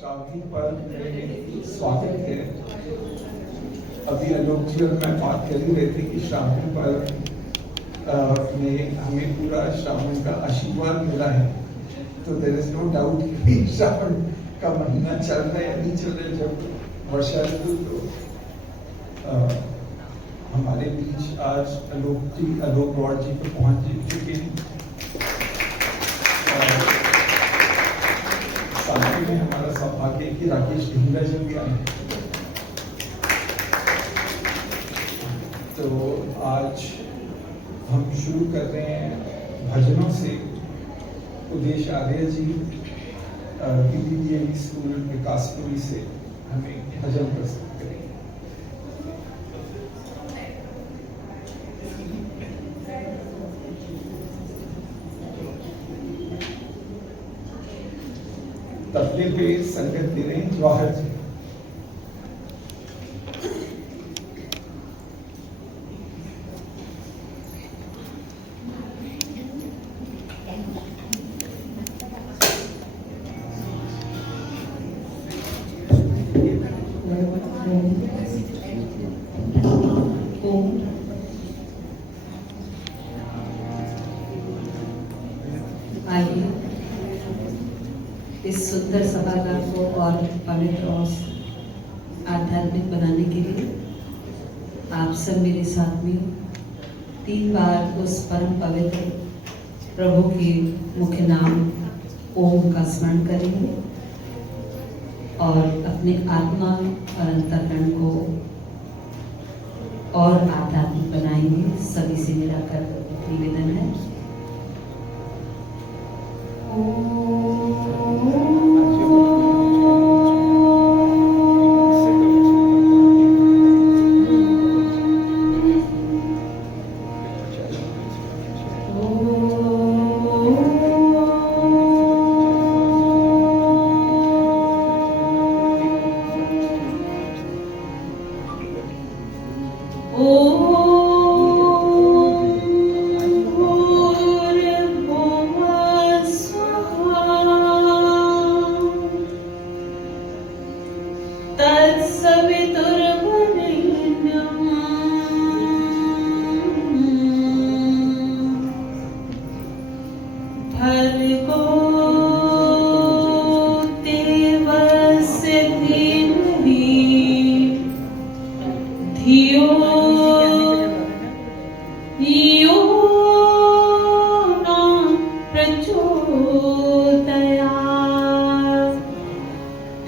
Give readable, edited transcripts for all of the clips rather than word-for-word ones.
शादी पर स्वागत है। अभी आलोक जी और मैं बात कर ही रहे थे कि श्रावण पर में हमें पूरा श्रावण का आशीर्वाद मिला है, तो देयर इज नो डाउट कि श्रावण का महीना चल रहा है या नहीं चल रहा है। जब वर्षा ऋतु तो हमारे बीच आज आलोक गौड़ जी को पहुंच चुके हैं। साथ में हमारा सौभाग्य कि राकेश ढींगरा जी भी आए। तो आज हम शुरू कर रहे हैं भजनों से। उदेश आर्य जी PPDM स्कूल विकासपुरी से हमें भजन प्रस्तुत करेंगे। तबले पे संगत दे रहे हैं जवाहर जी। आइए इस सुंदर सभागार को और पवित्र और आध्यात्मिक बनाने के लिए आप सब मेरे साथ में 3 बार उस परम पवित्र प्रभु के मुख्य नाम ओम का स्मरण करेंगे और अपने आत्मा और अंतःकरण को और आध्यात्मिक बनाएंगे। सभी से मेरा कर निवेदन है।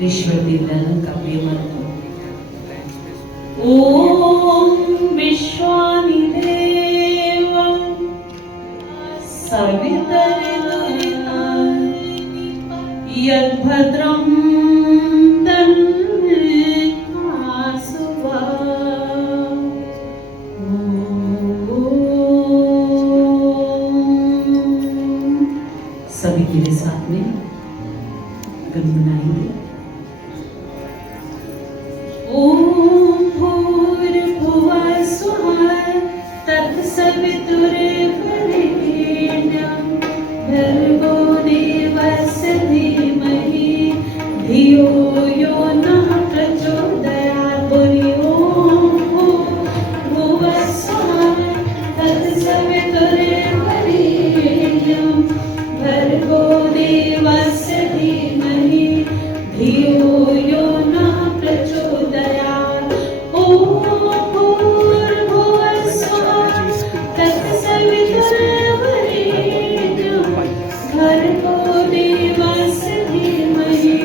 ईश्वर देवदयानंद का प्रिय मंत्र ओम विश्वानि देवं सवितरतुर्यं यद्भद्रं तन्नासुवा। सभी मेरे साथ में गुनगुनाएंगे। ओम भूर्भुवः स्वः तत्सवितुर्वरेण्यं भर्गो देवस्य धीमहि धियो यो नः प्रचोदयात्। ओम भूर्भुवः स्वः तत्सवितुर्वरेण्यं भर्गो देवस्य धीमहि धियो यो नः प्रचोदयात्। ओम भूर्भुवः स्वः तत्सवितुर्वरेण्यं भर्गो देवस्य धीमहि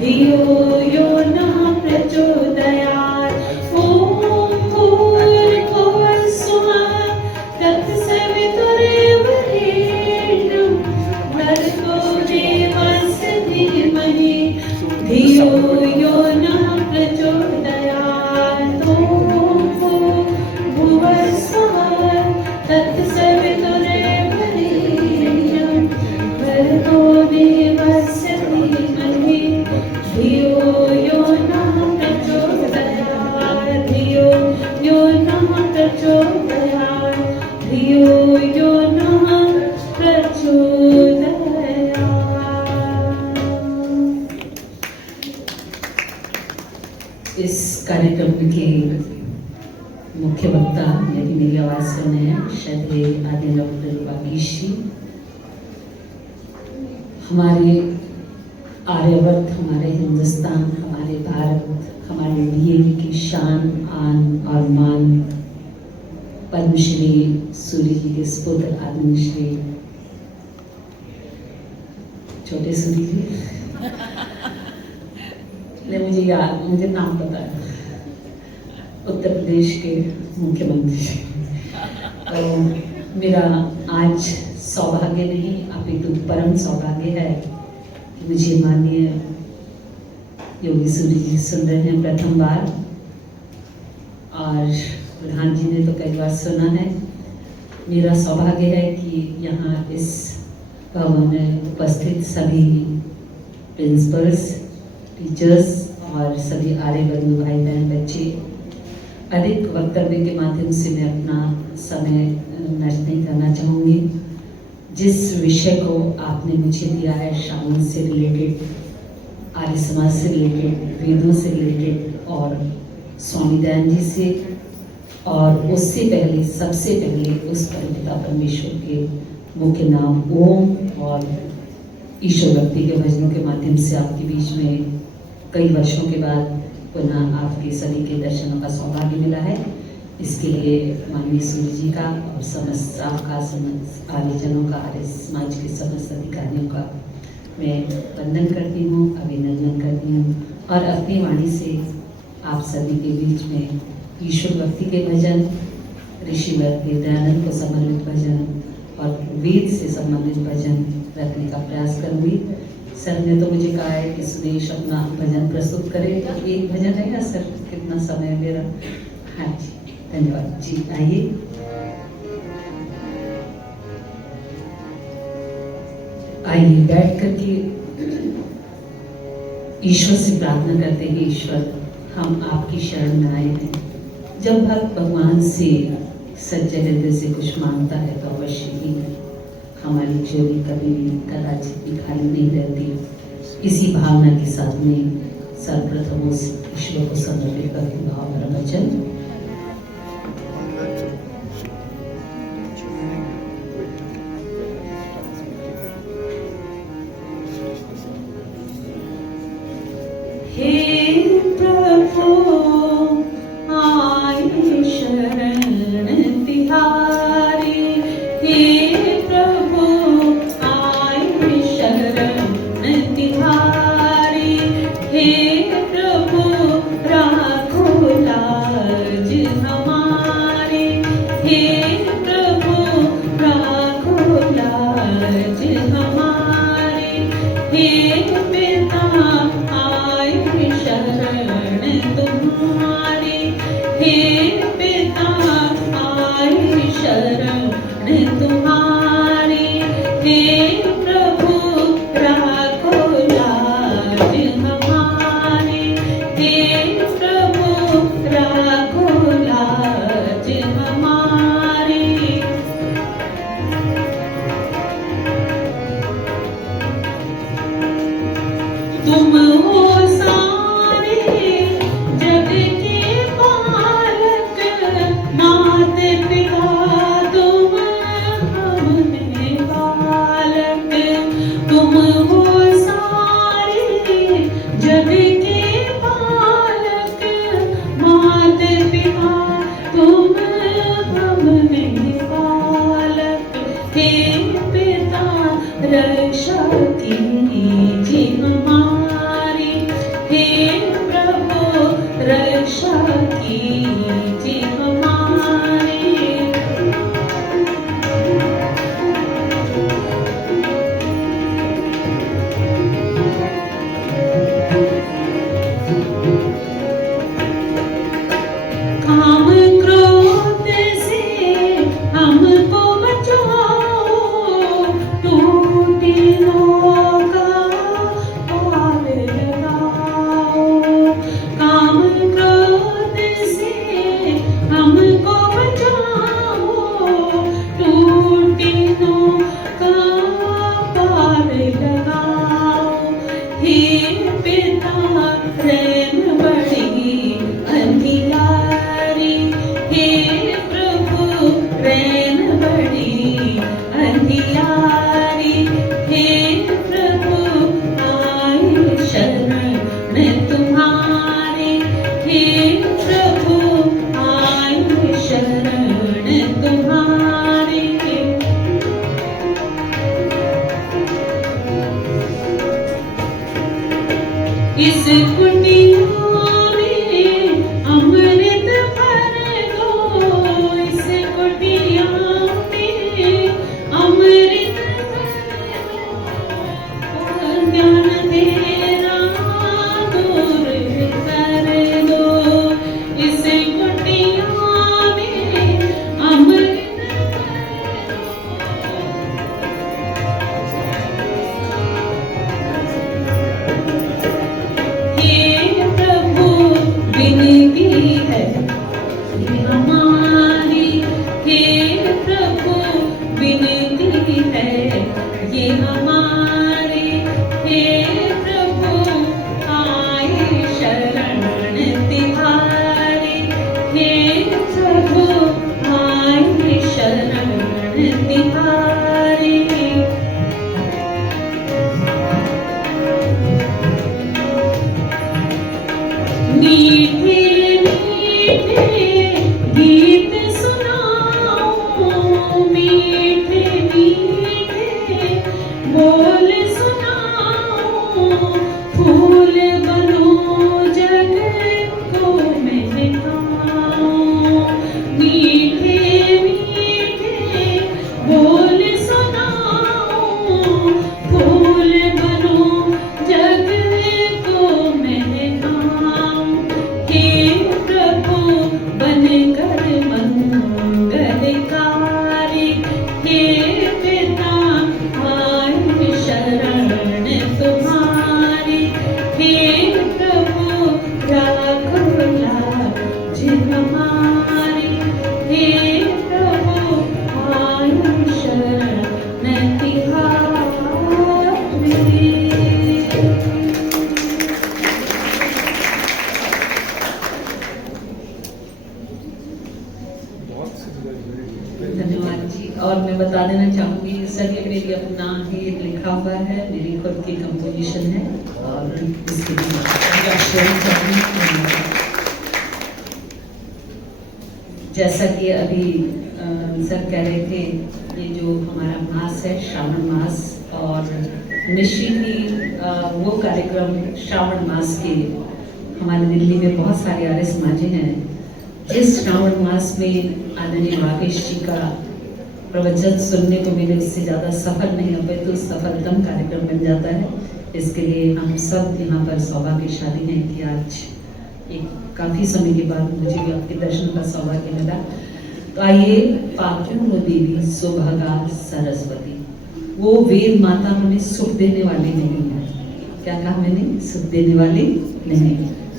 धियो यो नः प्रचोदयात्। ओम भूर्भुवः स्वः तत्सवितुर्वरेण्यं भर्गो देवस्य धीमहि धियो यो नः प्रचोदयात्। ओम भूर्भुवः स्वः तत्सवितुर्वरेण्यं भर्गो देवस्य धीमहि धियो यो नः प्रचोदयात्। धियो यो नः प्रचोदयात्। धियो यो नः प्रचोदयात्। इस कार्यक्रम के मुख्य वक्ता यदि मेरी आवाज़ सुन रहे हैं श्रद्धेय आदरणीय डॉक्टर वागीश जी, हमारे आर्यवर्त, हमारे हिंदुस्तान, हमारे भारत, हमारे वीर की शान, आन और मान, पद्मश्री सूरी जी के सुपुत्र आदरणीय श्री छोटे सूरी जी ने मुझे नाम पता है, उत्तर प्रदेश के मुख्यमंत्री। तो मेरा आज सौभाग्य नहीं अपितु परम सौभाग्य है कि मुझे माननीय योगी सूरी जी सुन रहे हैं प्रथम बार, और प्रधान जी ने तो कई बार सुना है। मेरा सौभाग्य है कि यहाँ इस भवन में उपस्थित सभी प्रिंसिपल्स, टीचर्स और सभी आर्य बंधु भाई बहन बच्चे, अधिक वक्तव्य के माध्यम से मैं अपना समय नष्ट नहीं करना चाहूँगी। जिस विषय को आपने मुझे दिया है, श्रावण से रिलेटेड, आर्य समाज से रिलेटेड, वेदों से रिलेटेड और स्वामी दयानंद जी से, और उससे पहले सबसे पहले उस परमपिता परमेश्वर के मुख्य नाम ओम और ईश्वर भक्ति के भजनों के माध्यम से आपके बीच में कई वर्षों के बाद पुनः आपके सभी के दर्शनों का सौभाग्य मिला है। इसके लिए माननीय सूर्य जी का और समस्त आपका, समस्त आर्यजनों का, आर्य समाज के समस्त अधिकारियों का मैं वंदन करती हूँ, अभिनंदन करती हूँ, और अपनी वाणी से आप सभी के बीच में ईश्वर भक्ति के भजन, ऋषिवर दयानंद को समर्पित भजन और वेद से संबंधित भजन रखने का प्रयास करूँगी। सर ने तो मुझे कहा है कि सुदेश अपना भजन प्रस्तुत करे, तो एक भजन है ना सर, कितना समय मेरा? हाँ जी, धन्यवाद जी। आइए। आइए बैठ करके ईश्वर से प्रार्थना करते हैं। ईश्वर, हम आपकी शरण में आए हैं। जब भक्त भगवान से सच्चे हृदय से कुछ मांगता है तो अवश्य ही हमारी झोली कभी भी कदाचित भी खाली नहीं रहती। इसी भावना के साथ में सर्वप्रथम उस ईश्वर को समर्पित करके भाव भरा वचन। हे प्रभु आए शरण तिहारी, हे प्रभु आए शरण तिहारी, हे प्रभु राखो लाज हमारी, हे प्रभु राखो लाज हमारी, हे पिता आए शरण तुम्हारी, हे पिता आए शरण तुम्हारी, हे प्रभु राखो लाज हमारी, हे प्रभु राखो लाज हमारी। तुम हो सारे जग के पालक, माते पिता तुम हमने बालक। तुम हो सारे जग के पालक, माते पिता तुम हमने बालक। हे पिता रक्षा कीजिए हमारी, हे प्रभु रक्षा कीजिए हमारी। इस कुटिया में अमृत भर दो, इस कुटिया में अमृत भर दो, ज्ञान तेरा दूर कर दो, इस कुटिया में अमृत विनती है ये हमारी, हे प्रभु विनती है ये हमारी, हे प्रभु आए शरण तिहारी, हे प्रभु आए शरण तिहारी। मीठे मीठे गीत सुनाओ, मीठे मीठे बोल सुनाओ, फूल बनो जग को महकाओ, मीठे मीठे बोल सुनाओ, फूल बनो जग को महकाओ, हे प्रभु बनकर मंगलकारी, हे पिता आए शरण तुम्हारी, हे प्रभु राखो लाज हमारी, हे प्रभु आए शरण तिहारी। धन्यवाद जी। और मैं बता देना चाहूंगी सर के मेरे अपना ही लिखा हुआ है, मेरी खुद की कंपोजिशन है और इसके जैसा कि अभी सर कह रहे थे, ये जो हमारा मास है श्रावण मास, और निश्चित ही वो कार्यक्रम श्रावण मास के हमारे दिल्ली में बहुत सारे आर्य समाजी हैं जिस श्रावण मास में आदरणीय भावेश जी का प्रवचन सुनने को मिले, उससे ज़्यादा सफल नहीं हो पाए तो सफलतम कार्यक्रम बन जाता है। इसके लिए हम सब यहाँ पर सौभाग्यशाली हैं कि आज एक काफ़ी समय के बाद मुझे भी आपके दर्शन का सौभाग्य मिला। तो आइए, पाक्यों देवी सुभगा सरस्वती, वो वेद माता हमें सुख देने वाली नहीं है। क्या कहा मैंने? सुख देने वाली नहीं,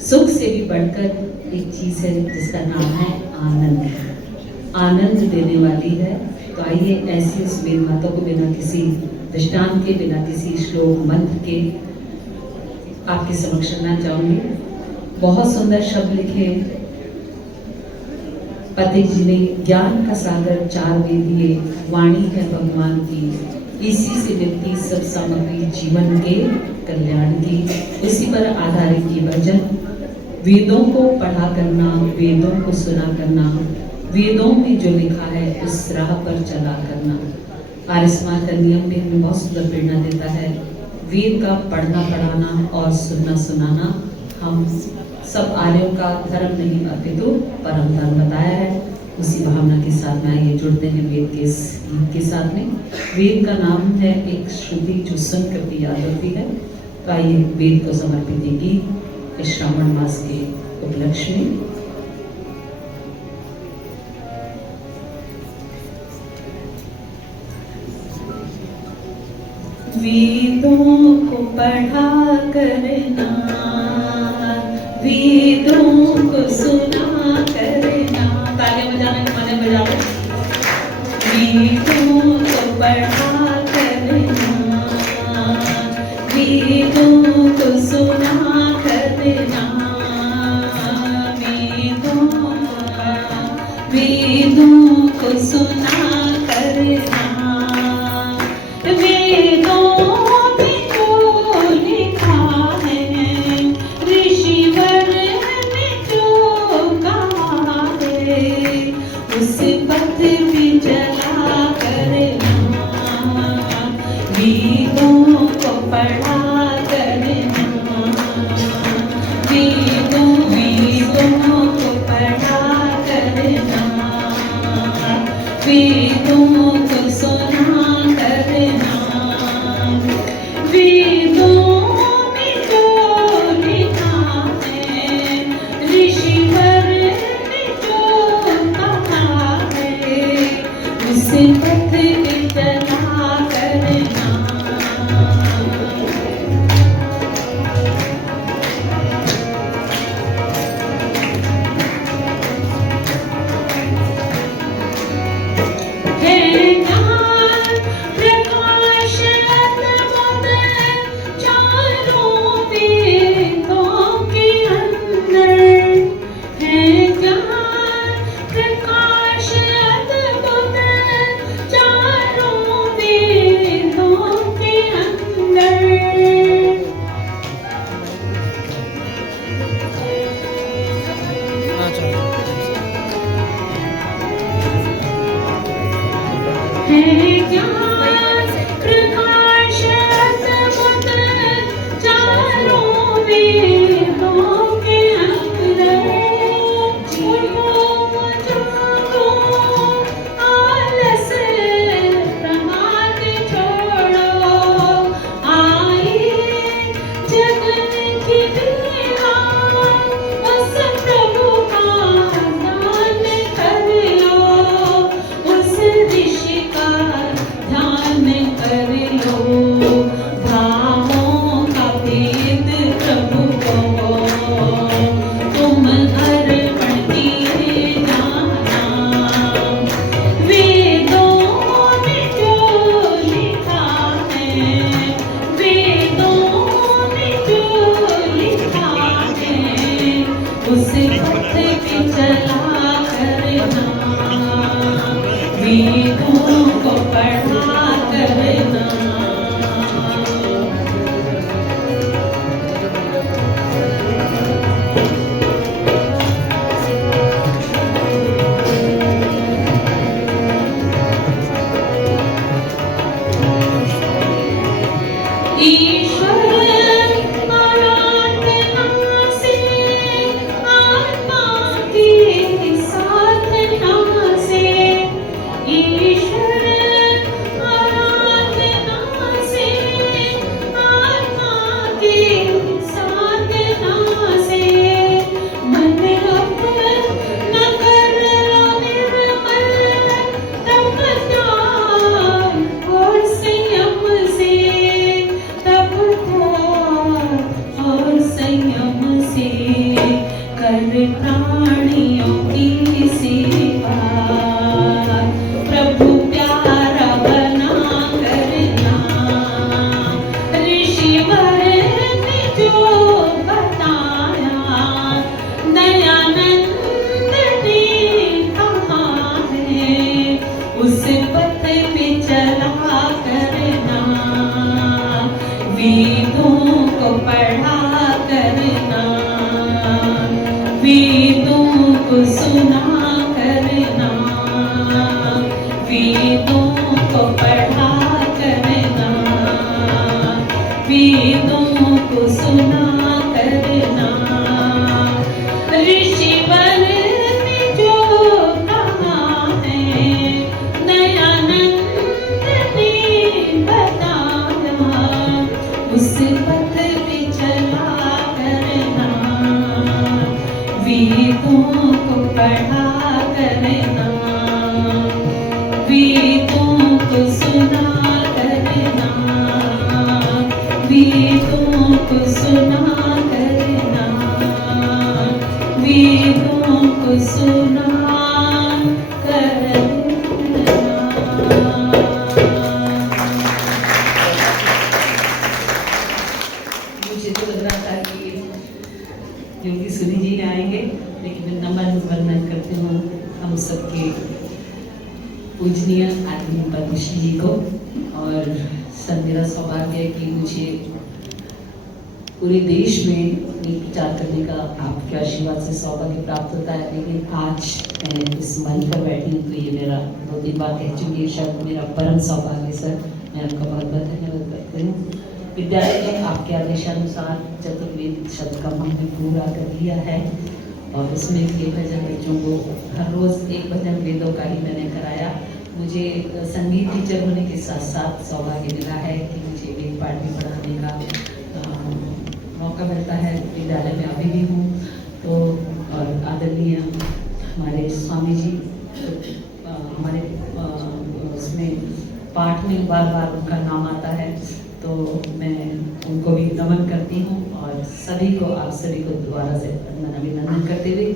सुख से भी बढ़कर एक चीज है जिसका नाम है आनंद, आनंद देने वाली है। तो आइए ऐसी उस वेद माता को बिना किसी दृष्टांत के, बिना किसी श्लोक मंत्र के आपके समक्ष रखना चाहूंगी। बहुत सुंदर शब्द लिखे पथिक जी ने, ज्ञान का सागर चार वेदिए, वाणी है भगवान की, इसी से मिलती सब सामग्री जीवन के कल्याण की, उसी पर आधारित ये भजन। वेदों को पढ़ा करना, वेदों को सुना करना, वेदों में जो लिखा है उस राह पर चला करना। आर्य समाज का नियम भी हमें बहुत सुंदर प्रेरणा देता है। वेद का पढ़ना पढ़ाना और सुनना सुनाना हम सब आर्यों का धर्म नहीं अपितु परम धर्म बताया है। उसी भावना के साथ में आइए जुड़ते हैं वेद के इस गीत के साथ में। वेद का नाम है एक श्रुति जो सुनकर भी याद होती है। तो आइए वेद को समर्पित ये गीत इस श्रावण मास के उपलक्ष्य में। वेदों को पढ़ा करना, वेदों को सुना करना, तालियां बजाना गाने बजाओ। वेदों को पढ़ा करना, वेदों को सुना करना, वेदों को सुना करना। उस पथ पे चला करना, वेदों को पढ़ा करना, करना, वेदों को सुना करना, वेदों को पढ़ा करना, वेदों को सुना करना। ऋषिवर ने जो कहा है दयानंद ने बताया, उस पथ पे चला करना, वेदों को पढ़ा करना, वेदों को सुना करना, वेदों को सुना करना, वेदों को सुना करना। मुझे तो लग रहा था कि योगी सुनी जी आएंगे, लेकिन मैं नमन वंदन करती हूँ हम सबके पूजनीय आदमी पद्मश्री जी को। और सर मेरा सौभाग्य है कि मुझे पूरे देश में एक प्रचार करने का आपके आशीर्वाद से सौभाग्य प्राप्त होता है। लेकिन आज मैं इस मंच पर बैठी हूँ तो ये मेरा 2-3 बार कह चुकी है, शायद मेरा परम सौभाग्य। सर मैं आपका बहुत बहुत धन्यवाद करती हूँ। विद्यालय में आपके आदेशानुसार चतुर्वेद शब्द का हमने पूरा कर लिया है और उसमें के भजन बच्चों को हर रोज़ एक भजन वेदों का ही मैंने कराया। मुझे संगीत टीचर होने के साथ साथ सौभाग्य मिला है कि मुझे वेद पाठ भी पढ़ाने का मौका मिलता है। विद्यालय में अभी भी हूँ तो, और आदरणीय हमारे स्वामी जी हमारे उसमें पाठ में बार बार उनका नाम आता है तो मैं उनको भी नमन करती हूँ और सभी को, आप सभी को दोबारा से अभिनंदन करते हुए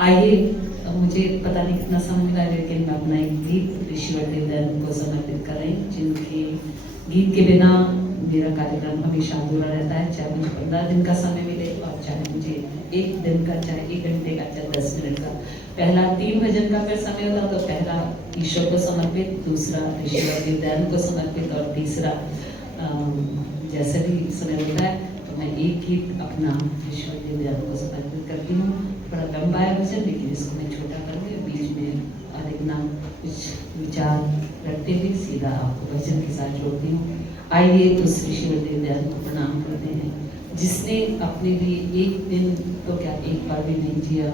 आइए, मुझे पता नहीं कितना समय मिला लेकिन मैं अपना एक गीत ऋषिवर देवदयानंद को समर्पित कर रही हूँ, जिनके गीत के बिना मेरा कार्यक्रम हमेशा अधूरा रहता है। चाहे मुझे 15 दिन का समय मिले और चाहे मुझे 1 दिन का, चाहे 1 घंटे का, चाहे 10 मिनट का। पहला 3 भजन का अगर समय होता तो पहला ईश्वर को समर्पित, दूसरा ऋषिवर देवदयानंद को समर्पित और तीसरा जैसे भी समय होता है तो मैं एक गीत अपना ऋषिवर देवदयानंद को समर्पित करती हूँ। थोड़ा लंबा है भजन लेकिन इसको मैं छोटा करूँगी, बीच में अधिक ना कुछ विचार रखते हुए सीधा आपको भजन के साथ जोड़ती हूँ। आइए उस ऋषिवर देवदयानंद को प्रणाम करते हैं जिसने अपने लिए एक दिन तो क्या एक बार भी नहीं जिया,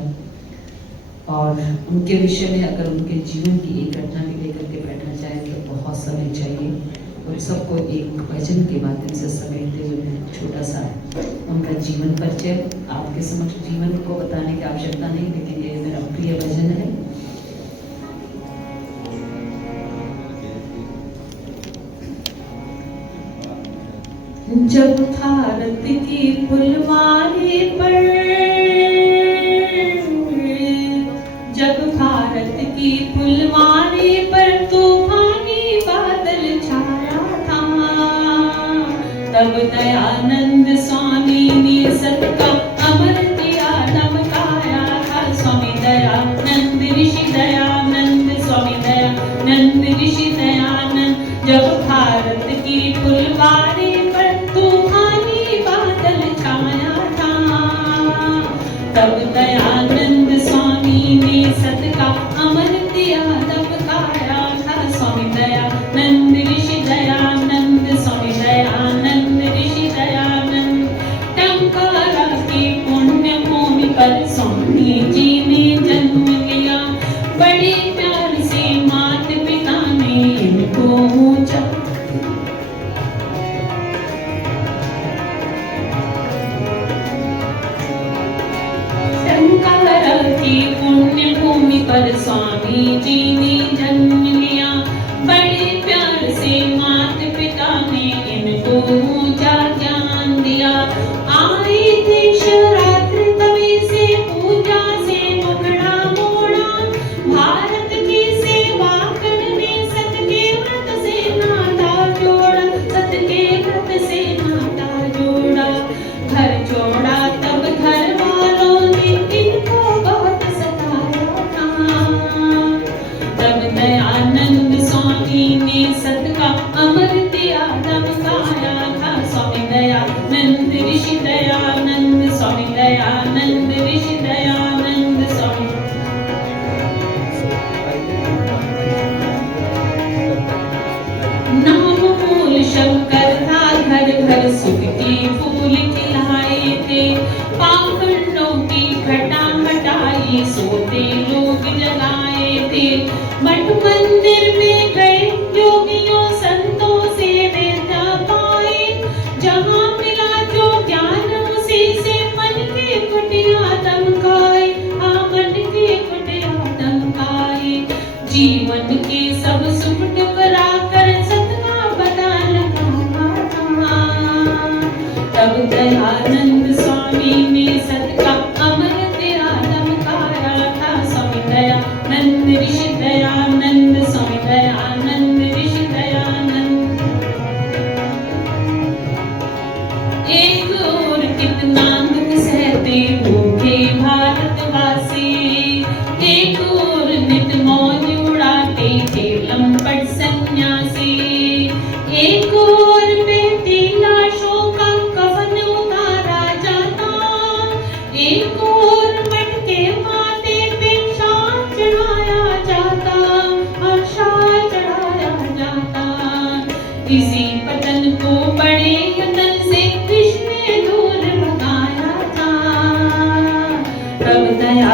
और उनके विषय में अगर उनके जीवन की एक घटना भी लेकर के बैठना चाहे तो बहुत समय चाहिए। और सबको एक भजन के माध्यम से समेटते हुए मैं छोटा सा उनका जीवन परिचय आपके समक्ष, जीवन को बताने की आवश्यकता नहीं लेकिन ये मेरा प्रिय भजन है। जब भारत की फुलवारी पर, जब भारत की फुलवारी पर तूफानी बादल छाया था, तब दयानंद स्वामी ने सबका अमर दिया धमकाया था। स्वामी दयानंद ऋषि दयानंद, स्वामी दयानंद ऋषि दयानंद। जब भारत की फुलवारी पर तूफानी बादल छाया था, तब दयानंद स्वामी ने सबका अमर दिया धमकाया था। स्वामी दयानंद ऋषि दयानंद, स्वामी दयानंद ऋषि दयानंद। टंकारा की पुण्य भूमि पर स्वामी जी ने जन्म लिया, बड़े प्यार से माता पिता ने इनको ऊंचा। टंकारा की पुण्य भूमि पर स्वामी जी ने जन्म लिया, बड़े प्यार से माता पिता ने इनको ऊंचा ज्ञान दिया। आए थे शिवरात्रि तभी से पूजा से मुखड़ा मोड़ा, भारत की सेवा करने सत के व्रत से नाता जोड़ा, सत के व्रत से नाता जोड़ा। घर जोड़ा तब घर वालों ने इनको बहुत सताया था, तब दया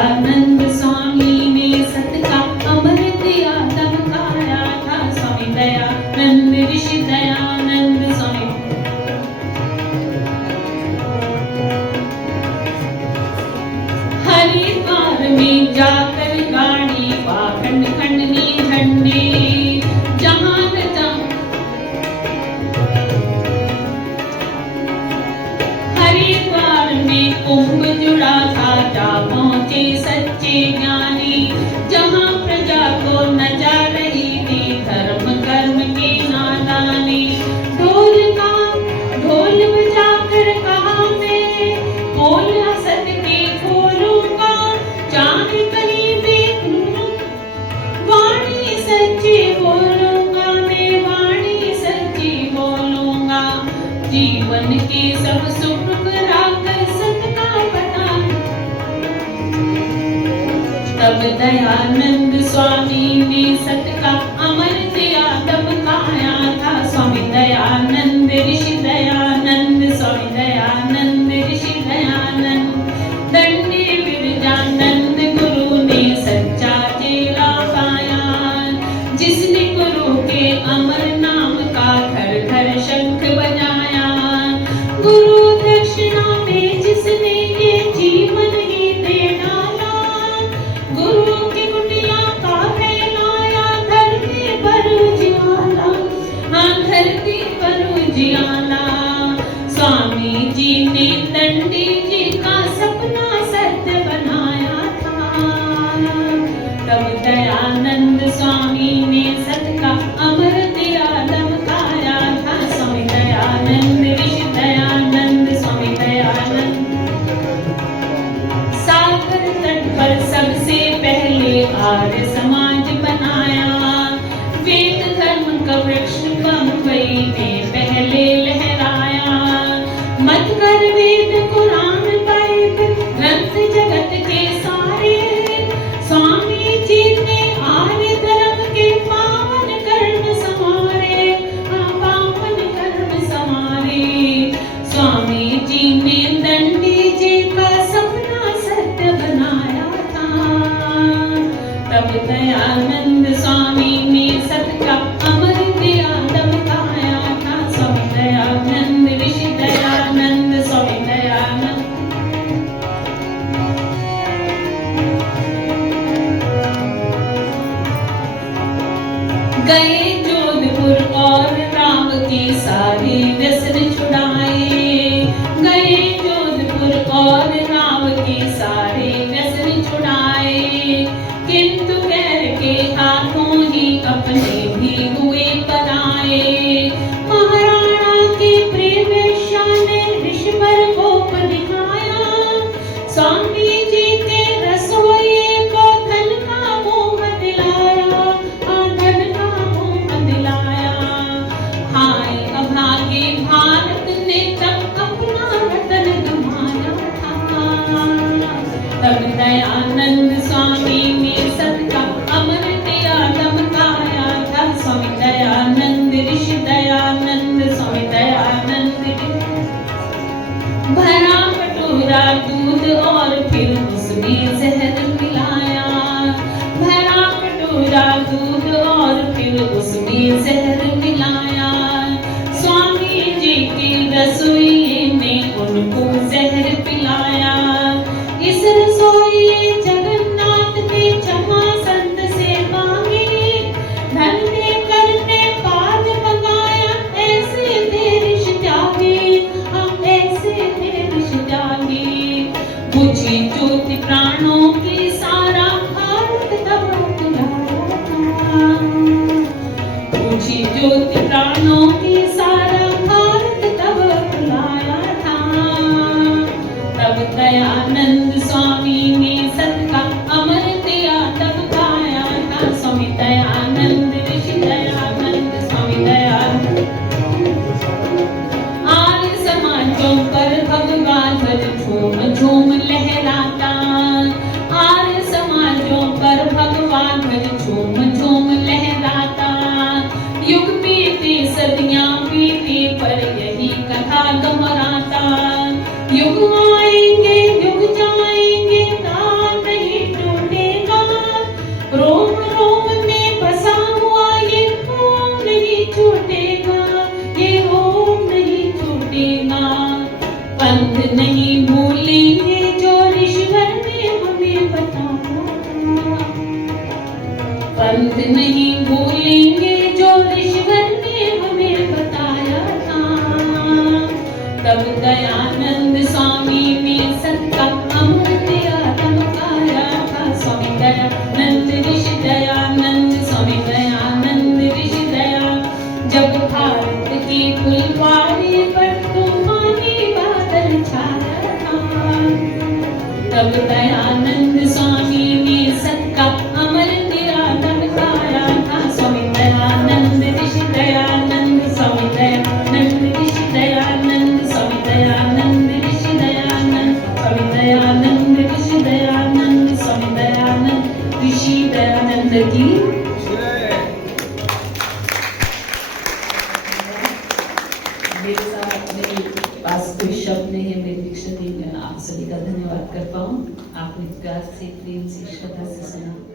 दयानंद स्वामी ने सतका अमृत दिया दमकाया था। स्वामी दयानंद ऋषि दयानंद स्वामी। हरिद्वार में जाकर गाड़ी पाखंड खंडनी झंडे जहां न हरिद्वार में कुंभ जुड़ा था, जा पहुंचे सच्चे ज्ञानी, जहां प्रजा को न जा रही थी धर्म कर्म के नादानी। ढोल बजाकर कहा मैं बोल असत के खोलूंगा, चांद कहीं भी वाणी सच्ची बोलूंगा, मैं वाणी सच्ची बोलूंगा। जीवन के सब सुख कराकर सतका बना। तब दयानंद स्वामी ने सतका अमर दिया दमकाया था। स्वामी दयानंद ऋषि दयानंद स्वामी दयानंद ऋषि दयानंद। दंडे विरजानंद गुरु ने सच्चा चेला पाया, जिसने गुरु के अमर नाम का घर घर शंख बजाया। गुरु दक्षिणा में जिसने ये जीवन ही दे डाला, गुरु की कुटिया का फैलाया धरती पर उजियाला। हाँ धरती पर उजियाला। स्वामी जी ने दंडी जी का सपना सत्य बनाया था। तब दयानंद स्वामी ने सतका अमर दिया दमकाया था। स्वामी दयानंद ऋषि दयानंद स्वामी दयानंद। सागर तट पर सबसे पहले आर्य समाज बनाया, वेद धर्म का वृक्ष बम्बई में पहले लहराया। मत कर वेद कुरान बाइबल ग्रंथ जगत के सारे, स्वामी जी ने आर्य धर्म के पावन कर्म संवारे। हाँ पावन कर्म संवारे। स्वामी जी ने दंडी जी का सपना सत्य बनाया था। तब दयानंद स्वामी ने सतका अमर दिया दमकाया था। स्वामी दयानंद ऋषि दयानंद स्वामी दयानंद। गए जोधपुर और राम की सारी व्यसन छुड़ाए। गए जोधपुर और राम की सारे व्यसन छुड़ाए, किंतु गैर के हाथों ही अपने भी हुए पराए। महाराणा के प्रेम वेश्या ने ऋषिवर कोप दिखाया, स्वामी जी के रसोइये को धन का मोह दिलाया। धन का मोह दिलाया। हाय अभागे भारत ने तब अपना रतन गंवाया था। तब दयानंद स्वामी ने सतका अमर दिया दमकाया था। स्वामी दयानंद ऋषि दयानंद स्वामी दयानंद। भरा कटोरा दूध और फिर उसमें जहर मिलाया। भरा कटोरा दूध और फिर उसमें जहर मिलाया। स्वामी जी की रसोई में उनको जहर पिलाया। इस रसोई जगन्नाथ ने क्षमा संत से मांगी, धन देकर नेपाल मंगाया। ऐसे थे ऋषि त्यागी, हम ऐसे थे ऋषि त्यागी। बुझी ज्योति प्राणों की सारा भारत तब बुलाया था। बुझी ज्योति प्राणों की सारा भारत तब बुलाया था। तब दयानंद स्वामी ने सतका अमर दिया दमकाया था। स्वामी दयानंद ऋषि दयानंद स्वामी दयानंद। आर्य समाजों पर भगवान ध्वज झूम झूम लहराता। आर्य समाजों पर भगवान ध्वज झूम झूम लहराता। युग बीते सदियां बीती पर यही कथा दोहराता। युग आएंगे युग जाएंगे, काल नहीं तब दयानंद स्वामी ने सबका अमर निराला बताया था। स्वामी दयानंद ऋषि दयानंद, स्वामी दयानंद ऋषि दयानंद, स्वामी दयानंद ऋषि दयानंद, स्वामी दयानंद ऋषि दयानंद, स्वामी दयानंद ऋषि दयानंद की। मेरे साथ अपने पास कोई शब्द नहीं है मेरे डिक्शनरी में, आप सभी का धन्यवाद करता हूँ। आपने प्यार से, प्रेम से, श्रद्धा से सुना।